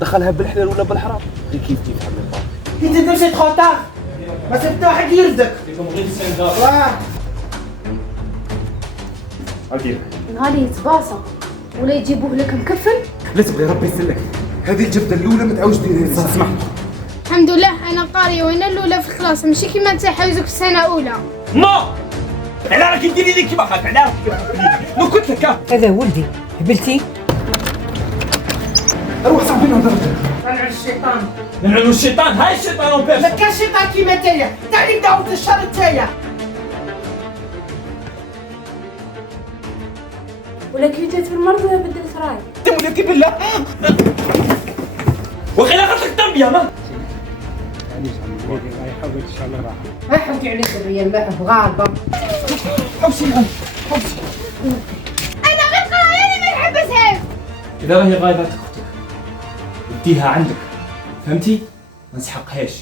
دخلها بالحلال ولا بالحرام غير كيف عم يطلع. انت تمشي تخوطها ما سبت واحد يرزق واه عادي نهاري يتباصى ولا يجيبوه لك مكفل. لا تبغي ربي يسلك، هذه الجبده الاولى ما تعاودش ديريها لي. اسمح الحمد لله انا قاريه وانا الاولى في الكلاس ماشي كيما انت حاوزك في السنه اولى. ما على راك ديري لي كيما هاك، على راك لو قلت لك هذا ولدي هبلتي روح صاحبي نهضر. طلع الشيطان نلعنوا الشيطان. هاي الشيطان ما وبيش كان شيطان كيما نتايا تاعي دعوة الشر نتايا ولا كي جات في المرض بدلت راي. تمولتي بالله وخيلا غلطك تربيه ما ما حوتي على الدريه الماء بغابه حوسي انا غير قرايه ما نحبسهاش. اذا راهي غايبه اختك وديها عندك، فهمتي؟ ما نسحقهاش.